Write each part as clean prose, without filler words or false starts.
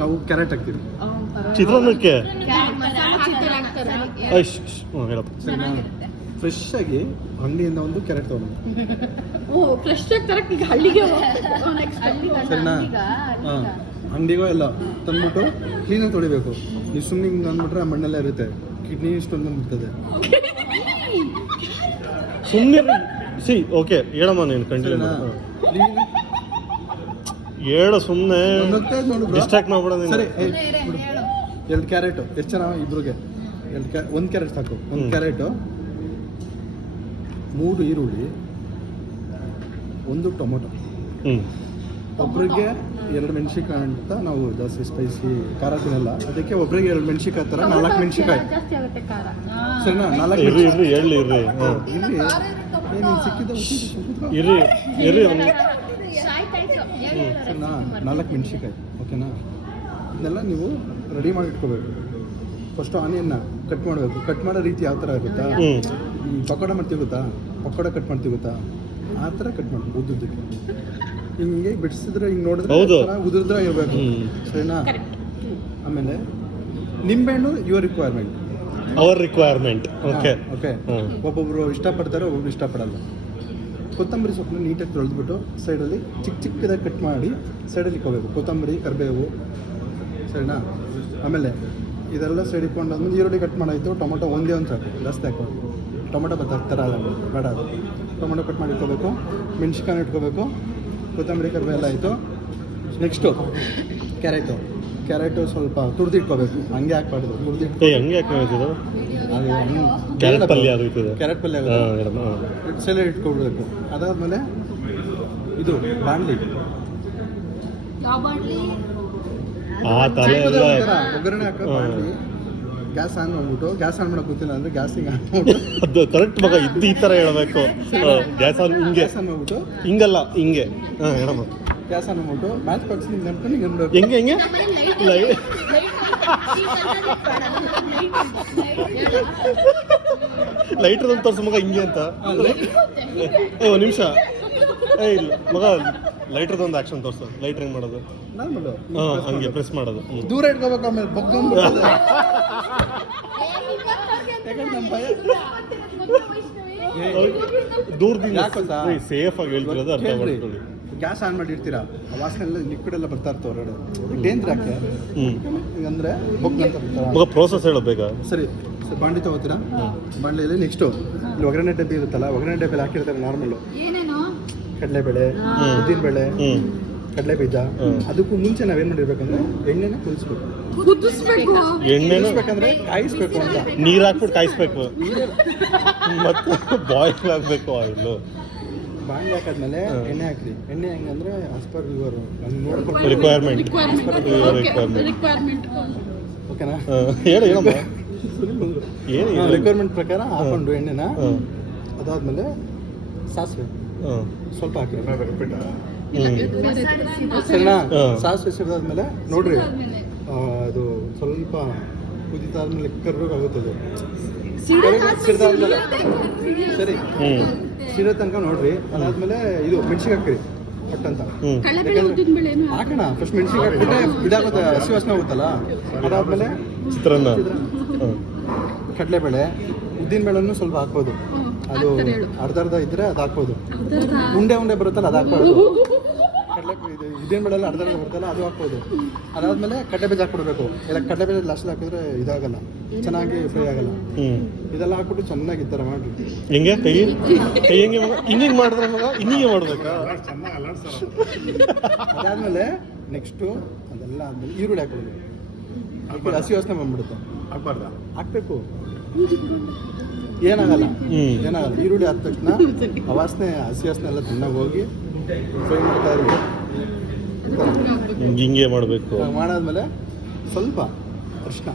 ನಾವು ಕ್ಯಾರೆಟ್ ಹಾಕ್ತೀವಿ ಚಿತ್ರಾನ್ನಕ್ಕೆ ಸರಿನಾ. ಫ್ರೆಶ್ ಆಗಿ ಅಂಗಡಿಯಿಂದ ಒಂದು ಕ್ಯಾರೆಟ್ ತೊಗೊಂಡು ಫ್ರೆಶ್ ಆಗಿ ತರಕ್ಕೆ ಈಗ ಹಳ್ಳಿಗೆ ಸರಿನಾ. ಹಾಂ, ಅಂಗಡಿಗೋ ಎಲ್ಲ ತಂದ್ಬಿಟ್ಟು ಕ್ಲೀನಾಗಿ ತೊಳಿಬೇಕು. ನೀವು ಸುಮ್ಮನೆ ಹಿಂಗೆ ಅಂದ್ಬಿಟ್ರೆ ಆ ಮಣ್ಣೆಲ್ಲ ಇರುತ್ತೆ, ಕಿಡ್ನಿ ಇಷ್ಟೊಂದು ಬಂದ್ಬಿಡ್ತದೆ. ಸುಮ್ಮನೆ ಸಿ ಓಕೆ ಹೇಳಮ್ಮ ನೀನು ಕಂಟಿನ್ಯೂ ಹೇಳು, ಸುಮ್ಮನೆ ಡಿಸ್ಟ್ರಾಕ್ಟ್ ಮಾಡ್ಬೇಡ ನೀನು. ಸರಿ, 2 ಕ್ಯಾರೆಟು ಎಷ್ಟು ಜನ ಇಬ್ರಿಗೆ? 1 ಕ್ಯಾರೆಟ್ ಸಾಕು. 1 ಕ್ಯಾರೆಟು, 3 ಈರುಳ್ಳಿ, 1 ಟೊಮೊಟೊ, ಒಬ್ರಿಗೆ 2 ಮೆಣಸಿನ್ಕಾಯಿ ಅಂತ. ನಾವು ಜಾಸ್ತಿ ಸ್ಪೈಸಿ ಖಾರ ತಿನ್ನಲ್ಲ, ಅದಕ್ಕೆ ಒಬ್ರಿಗೆ 2 ಮೆಣಸಿನ್ಕಾಯಿ ಥರ 4 ಮೆಣಸಿನ್ಕಾಯಿ ಸರಿನಾ. 4 ಇರ್ರಿ ಏನು ಸಿಕ್ಕಿದ್ದ ಸರಿನಾ. 4 ಮೆಣಸಿನ್ಕಾಯಿ ಓಕೆನಾ. ಇದನ್ನೆಲ್ಲ ನೀವು ರೆಡಿ ಮಾಡಿ ಇಟ್ಕೋಬೇಕು. ಫಸ್ಟು ಆನಿಯನ್ನ ಕಟ್ ಮಾಡಬೇಕು. ಕಟ್ ಮಾಡೋ ರೀತಿ ಯಾವ ಥರ ಇರುತ್ತಾ, ಪಕೋಡ ಮಾಡ್ತೀವಿ ಗೊತ್ತಾ, ಪಕೋಡ ಕಟ್ ಮಾಡ್ತೀವಿ ಗೊತ್ತಾ, ಆ ಥರ ಕಟ್ ಮಾಡಬೇಕು ಉದ್ದುದ್ದಕ್ಕೆ. ಹಿಂಗೆ ಬಿಡಿಸಿದ್ರೆ ಹಿಂಗೆ ನೋಡಿದ್ರೆ ಉದುರಿದ್ರೆ ಇರಬೇಕು ಸರಿನಾ. ಆಮೇಲೆ ನಿಂಬೆಹಣ್ಣು your requirement, our requirement. Okay okay. ಒಬ್ಬೊಬ್ರು ಇಷ್ಟಪಡ್ತಾರೆ, ಒಬ್ಬೊಬ್ರು ಇಷ್ಟಪಡಲ್ಲ. ಕೊತ್ತಂಬರಿ ಸೊಪ್ಪನ್ನ ನೀಟಾಗಿ ತೊಳೆದ್ಬಿಟ್ಟು ಸೈಡಲ್ಲಿ ಚಿಕ್ಕದಾಗಿ ಕಟ್ ಮಾಡಿ ಸೈಡಲ್ಲಿ ಇಟ್ಕೋಬೇಕು. ಕೊತ್ತಂಬರಿ, ಕರಿಬೇವು ಸರಿನಾ. ಆಮೇಲೆ ಇದೆಲ್ಲ ಸೈಡ್ ಇಟ್ಕೊಂಡಾದ್ಮೇಲೆ ಈರುಳ್ಳಿ ಕಟ್ ಮಾಡಾಯಿತು. ಟೊಮೊಟೊ ಒಂದೇ ಒಂದು ಸಾಕು, ಜಾಸ್ತಿ ಹಾಕೋ. ಟೊಮೊಟೊ ಥರ ಅಲ್ಲ, ಬೇಡ ಅದು. ಟೊಮೊಟೊ ಕಟ್ ಮಾಡಿ ಇಟ್ಕೋಬೇಕು. ಮೆಣಸಿನ್ಕಾಯಿ ಇಟ್ಕೋಬೇಕು. ಕೊತ್ತಂಬರಿ, ಕರಿಬೇವು ಎಲ್ಲ ಆಯಿತು. ನೆಕ್ಸ್ಟು ಕ್ಯಾರೆಟು ಸ್ವಲ್ಪ ತುರ್ದು ಇಟ್ಕೋಬೇಕು. ಹಂಗೆ ಹಾಕ್ಬಾರ್ದು, ಹಂಗೆ ಹಾಕೋದು. ಕ್ಯಾರೆಟ್ ಪಲ್ಯ ಸೈಡ್ ಇಟ್ಕೊಳ್ಬೇಕು. ಅದಾದಮೇಲೆ ಇದು ಬಾಣಲಿ, ಒಗ್ಗರಣೆ ಹಾಕೋ ಬಾಣಲಿ. ಗ್ಯಾಸ್ ಆನ್ ಮಾಡ್ಬಿಟ್ಟು, ಗ್ಯಾಸ್ ಆನ್ ಮಾಡೋಕೆ ಗೊತ್ತಿಲ್ಲ ಅಂದರೆ ಗ್ಯಾಸಿಗೆ ಆನ್ ಮಾಡ್ಬಿಟ್ಟು ಅದು ಕರೆಕ್ಟ್ ಮಗ ಈ ಥರ ಹೇಳಬೇಕು. ಗ್ಯಾಸ್ ಆನ್ ಹಿಂಗೆ, ಗ್ಯಾಸ್ ಆನ್ ಮಾಡ್ಬಿಟ್ಟು ಹಿಂಗಲ್ಲ ಹಿಂಗೆ. ಹಾಂ ಹೇಳಮ್ಮ. ಗ್ಯಾಸ್ ಆನ್ ಮಾಡ್ಬಿಟ್ಟು ಮ್ಯಾಚ್ ಬಾಕ್ಸ್ ನೆನ್ಕೊಂಡು ಹೆಂಗೆ ಲೈಟ್ರ್ ಅಂತ ತೋರಿಸು ಮಗ ಹಿಂಗೆ ಅಂತ. ಒಂದು ನಿಮಿಷ ಇಲ್ಲ ಮಗ, ಲೈಟ್ರದೊಂದು ಆಕ್ಷನ್ ತೋರಿಸು. ಲೈಟ್ರ್ ಹೆಂಗೆ ಮಾಡೋದು? ಹಾಂ ಹಂಗೆ ಪ್ರೆಸ್ ಮಾಡೋದು. ದೂರ ಇಟ್ಕೋಬೇಕು. ಆಮೇಲೆ ಬಗ್ಗಂದು ದೂರದಿಂದ ಸೇಫ್ ಆಗಿ ಹೇಳ್ತಿರೋದು ಅರ್ಥ ಮಾಡ್ಕೊಳ್ಳಿ. ಗ್ಯಾಸ್ ಆನ್ ಮಾಡಿರ್ತೀರಾ, ಆ ವಾಸನೆ ಎಲ್ಲ ಲಿಕ್ವಿಡ್ ಎಲ್ಲ ಬರ್ತಾ ಇರ್ತವೆ ಹೊರಗಡೆ. ಡೇಂಜರ್ ಯಾಕೆ ಅಂದರೆ ಬಗ್ಗಂತ ಪ್ರೋಸೆಸ್ ಹೇಳೋ ಬೇಗ. ಸರಿ, ಬಾಂಡ್ಲಿ ತೊಗೋತೀರಾ. ಬಾಂಡ್ಲಿಯಲ್ಲಿ ನೆಕ್ಸ್ಟು ಇಲ್ಲಿ ಒಗ್ಗರಣೆ ಡಬ್ಬಿ ಇರುತ್ತಲ್ಲ, ಒಗ್ಗರಣೆ ಡಬ್ಬಿಯಲ್ಲಿ ಹಾಕಿರ್ತಾರೆ ನಾರ್ಮಲ್ಲು ಕಡಲೆಬೇಳೆ, ಉದ್ದಿನಬೇಳೆ, ಕಡಲೆ ಬೀಜ. ಅದಕ್ಕೂ ಮುಂಚೆ ನಾವೇನು ಮಾಡಿರ್ಬೇಕಂದ್ರೆ ಎಣ್ಣೆನ ಕುದಿಸ್ಬೇಕು. ಎಣ್ಣೆಬೇಕಂದ್ರೆ ಕಾಯಿಸ್ಬೇಕು ಅಂತ. ನೀರು ಹಾಕ್ಬಿಟ್ಟು ಕಾಯಿಸ್ಬೇಕು ಮತ್ತು ಬಾಯ್ಲ್ ಆಗಬೇಕು ಆಯಿಲು. ಬಾಂಡ್ಲಿ ಹಾಕಾದ್ಮೇಲೆ ಎಣ್ಣೆ ಹಾಕ್ರಿ. ಎಣ್ಣೆ ಹೆಂಗಂದ್ರೆ ಆಸ್ ಪರ್ ಯುವರ್ ರಿಕ್ವೈರ್ಮೆಂಟ್. ಓಕೆನಾ. ಹೇಳಮ್ಮ ಏನು ರಿಕ್ವೈರ್ಮೆಂಟ್ ಪ್ರಕಾರ ಹಾಕೊಂಡು ಎಣ್ಣೆನ. ಅದಾದ್ಮೇಲೆ ಸಾಸಿವೆ ಸ್ವಲ್ಪ ಹಾಕಿ ಸರಿನಾ. ಸಾಸಿವೆ ಸಿಡಿದಾದ್ಮೇಲೆ ನೋಡ್ರಿ, ಅದು ಸ್ವಲ್ಪ ಕುದಿತಾದ್ಮೇಲೆ ಕರ್ಬೇಕಾಗುತ್ತದೆ. ಸಿಡಿದಾದ್ಮೇಲೆ ಸರಿ ಸಿಡೋ ತನಕ ನೋಡ್ರಿ. ಅದಾದ್ಮೇಲೆ ಇದು ಮೆಣಸಿಗೆ ಹಾಕ್ರಿ ಪಟ್ಟಂತ ಹಾಕೋಣ. ಫಸ್ಟ್ ಮೆಣಸಿಗೆ ಹಾಕ್ಬಿಟ್ಟೆ ಇದಾಗುತ್ತೆ, ಹಸಿ ವಾಸನೆ ಆಗುತ್ತಲ್ಲ. ಅದಾದ್ಮೇಲೆ ಚಿತ್ರಾನ್ನ, ಕಡಲೆಬೇಳೆ, ಉದ್ದಿನಬೇಳೆನೂ ಸ್ವಲ್ಪ ಹಾಕ್ಬೋದು. ಅದು ಅರ್ಧ ಇದ್ರೆ ಅದು ಹಾಕ್ಬೋದು. ಉಂಡೆ ಬರುತ್ತಲ್ಲ ಅದು ಹಾಕ್ಬೋದು. ಉದ್ದಿನಬೇಳೆ ಎಲ್ಲ ಅರ್ಧ ಬರುತ್ತಲ್ಲ ಅದು ಹಾಕ್ಬೋದು. ಅದಾದ್ಮೇಲೆ ಕಡಲೆಬೀಜ ಹಾಕ್ಬಿಡ್ಬೇಕು. ಇಲ್ಲ ಕಡಲೆಬೀಜ ಲಾಸ್ಟ್ ಹಾಕಿದ್ರೆ ಇದಾಗಲ್ಲ, ಚೆನ್ನಾಗಿ ಫ್ರೈ ಆಗಲ್ಲ. ಇದೆಲ್ಲ ಹಾಕ್ಬಿಟ್ಟು ಚೆನ್ನಾಗಿ ಈ ಥರ ಮಾಡಿ. ಹಿಂಗೆ ಕೈ ಹೆಂಗೆ ಮಗ ಹಿಂಗೆ ಮಾಡಿದ್ರೆ ಮಗ ಹಿಂಗೆ ಮಾಡ್ಬೇಕಾ? ಅದಾದ್ಮೇಲೆ ನೆಕ್ಸ್ಟು ಅದೆಲ್ಲ ಆದ್ಮೇಲೆ ಈರುಳ್ಳಿ ಹಾಕ್ಬೋದು. ಹಸಿ ವಾಸನೆ ಬಂದ್ಬಿಡುತ್ತೆ. ಹಾಕ್ಬೇಕು, ಏನಾಗಲ್ಲ. ಈರುಳ್ಳಿ ಆದ ತಕ್ಷಣ ಆ ವಾಸನೆ, ಹಸಿ ವಾಸನೆ ಎಲ್ಲ ಚೆನ್ನಾಗಿ ಹೋಗಿ ಫ್ರೈ ಮಾಡ್ತಾ ಇರ್ಬೇಕು. ಹಿಂಗೆ ಮಾಡಬೇಕು. ಮಾಡಾದ್ಮೇಲೆ ಸ್ವಲ್ಪ ಅರಿಶಿನ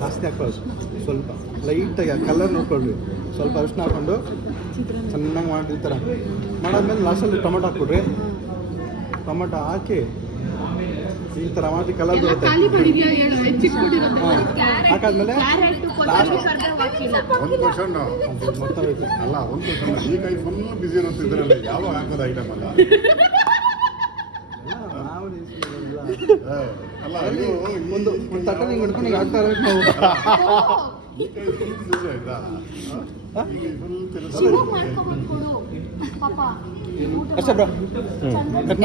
ಜಾಸ್ತಿ ಹಾಕ್ಬಾರ್ದು, ಸ್ವಲ್ಪ ಲೈಟಾಗಿ ಕಲರ್ ನೋಡ್ಕೊಳ್ರಿ. ಸ್ವಲ್ಪ ಅರಿಶಿನ ಹಾಕ್ಕೊಂಡು ಚೆನ್ನಾಗಿ ಮಾಡಿ ಈ ಥರ ಮಾಡಾದ್ಮೇಲೆ ಲಾಸ್ಟಲ್ಲಿ ಟೊಮೊಟೊ ಹಾಕ್ಬಿಡ್ರಿ. ಟೊಮೊಟೊ ಹಾಕಿ ಈ ಥರ ಮಾಡಿ ಕಲರ್ ಬರುತ್ತೆ. ಹಾಕಾದ್ಮೇಲೆ ಒಂದು ಕ್ವಶನ್ ಅಲ್ಲ, ಒಂದು ಕ್ವಶನ್, ಈ ಕೈ ಫುಲ್ ಬಿಸಿ ಇರುತ್ತಿದ್ರಲ್ಲ, ಯಾವಾಗ ಹಾಕೋದು ಐಟಮ್ ಅಲ್ಲ? ಅಲ್ಲ ಅಲ್ಲಿ ಇದು ಒಂದು ತಟ್ಟಲ್ಲಿ ಹಿಂಗೆ ಹಿಡ್ಕೊಂಡು ಹಿಂಗೆ ಆಗ್ತಾ ಇರ್ಬೇಕು ನಾವು. ಈ ಕೈ ಫುಲ್ ಬಿಸಿ ಆಯ್ತಾ ಈ ಕೈ ಫುಲ್ ಶಿವ ಮಾಡ್ಕೊಂಬಂದ್ಕೊಡು ಪಾಪ ಊಟ ಅಷ್ಟೇ ಬ್ರೋ ಚಂದ ಕಟ್